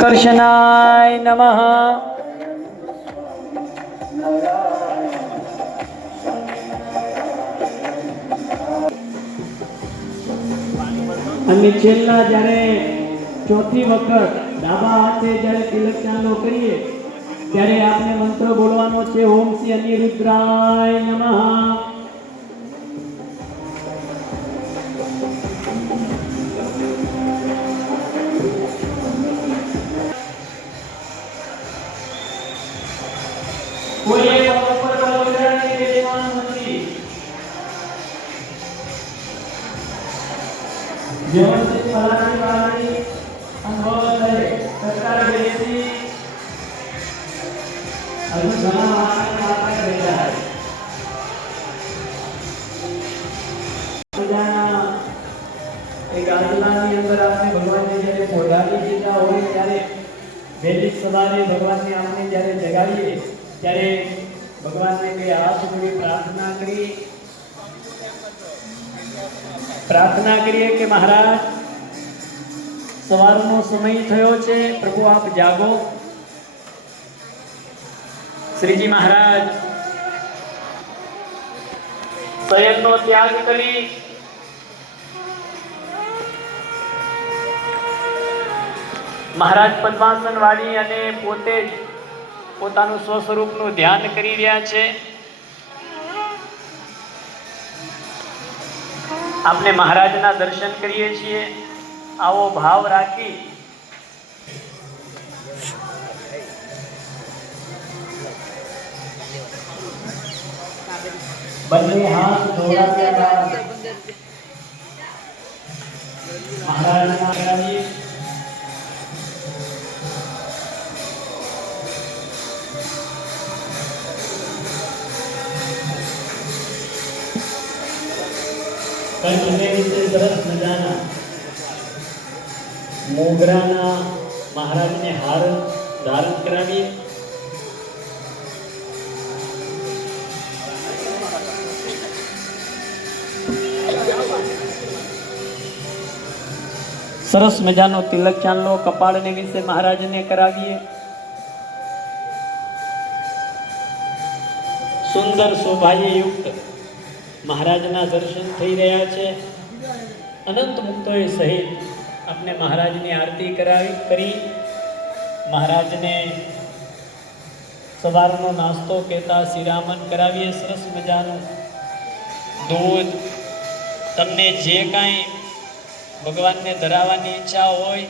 કર્ષણાય નમઃ. અને છેલ્લા જ્યારે ચોથી વખત ડાબા હાથે જ્યારે તિલક ચાંદલો કરીએ ત્યારે આપણે મંત્ર બોલવાનો છે. ઓમ શ્રી અનિરુદ્રાય નમઃ. કોઈ એક ઉપર બલિદાનની વિદ્વાન નથી. વ્યવસ્થિત ફલાની વાળી અનુભવ કરે સરકાર બેસી હજુ ઘણા વાળાને બેઠા પૂજાના એક આજલાની અંદર આપણે ભગવાનને જ્યારે પોઢાડી દીધા હોય ત્યારે વહેલી સવારે ભગવાનને આપણે જ્યારે જગાડીએ ત્યારે ભગવાનને બે હાથ જોડી પ્રાર્થના કરીએ કે મહારાજ સવારનો સમય થયો છે, પ્રભુ આપ જાગો. શ્રીજી મહારાજ શયનનો ત્યાગ કરી મહારાજ પદ્માસન વાળી અને પોતે જ પોતાનું સ્વસ્વરૂપનું ધ્યાન કરી રહ્યા છે. આપણે મહારાજના દર્શન કરીએ છીએ. આવો ભાવ રાખી બંને હાથ જોડાવ્યા બાદ મહારાજના કરાવીએ. સરસ મજાના મોગરાના મહારાજને હાર ધારણ કરાવીએ. સરસ મજાનો તિલક ચાંદલો કપાળને વિશે મહારાજને કરાવીએ. સુંદર શોભાયુક્ત મહારાજના દર્શન થઈ રહ્યા છે. અનંત મુક્તોએ સહિત આપણે મહારાજની આરતી કરી મહારાજને સવારનો નાસ્તો કહેતા શિરામણ કરાવીએ. સરસ મજાનું દૂધ, તમને જે કાંઈ ભગવાનને ધરાવવાની ઈચ્છા હોય,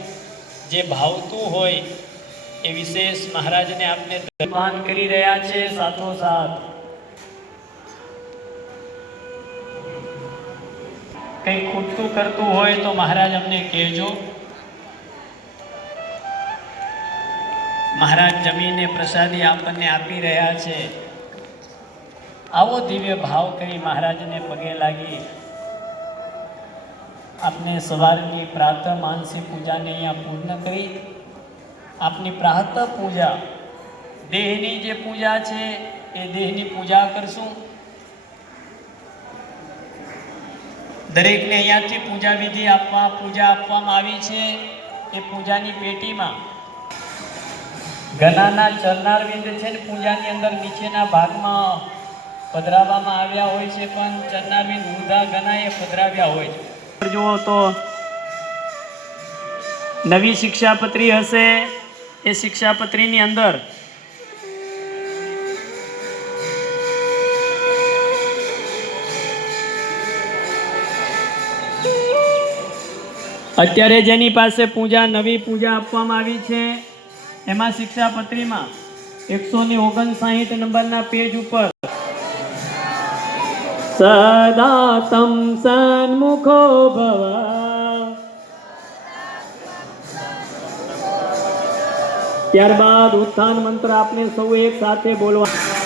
જે ભાવતું હોય એ વિશેષ મહારાજને આપણે ધર્માન કરી રહ્યા છે. સાથોસાથ કંઈ ખૂટતું કરતું હોય તો મહારાજ અમને કહેજો. મહારાજ જમીને પ્રસાદી આપણને આપી રહ્યા છે. આવો દિવ્ય ભાવ કરી મહારાજને પગે લાગી આપને સવારની પ્રાતઃ માનસી પૂજાને અહીંયા પૂર્ણ કરી આપની પ્રાતઃ પૂજા દેહની જે પૂજા છે એ દેહની પૂજા કરશું. દરેકને અહીંયાથી પૂજા વિધિ પૂજા આપવામાં આવી છે. એ પૂજાની પેટીમાં ગનાના ચરનારવિંદ છે ને પૂજાની અંદર નીચેના ભાગમાં પધરાવવામાં આવ્યા હોય છે, પણ ચરનારવિંદ ઊંધા ગના એ પધરાવ્યા હોય છે. જુઓ તો નવી શિક્ષાપત્રી હશે. એ શિક્ષાપત્રીની અંદર અત્યારે જેની પાસે નવી પૂજા આપવામાં આવી છે એમાં શિક્ષાપત્રીમાં 159 નંબરના પેજ ઉપર સદા તમ સન્મુખો ભવ, ત્યારબાદ ઉત્થાન મંત્ર આપણે સૌ એક સાથે બોલવા.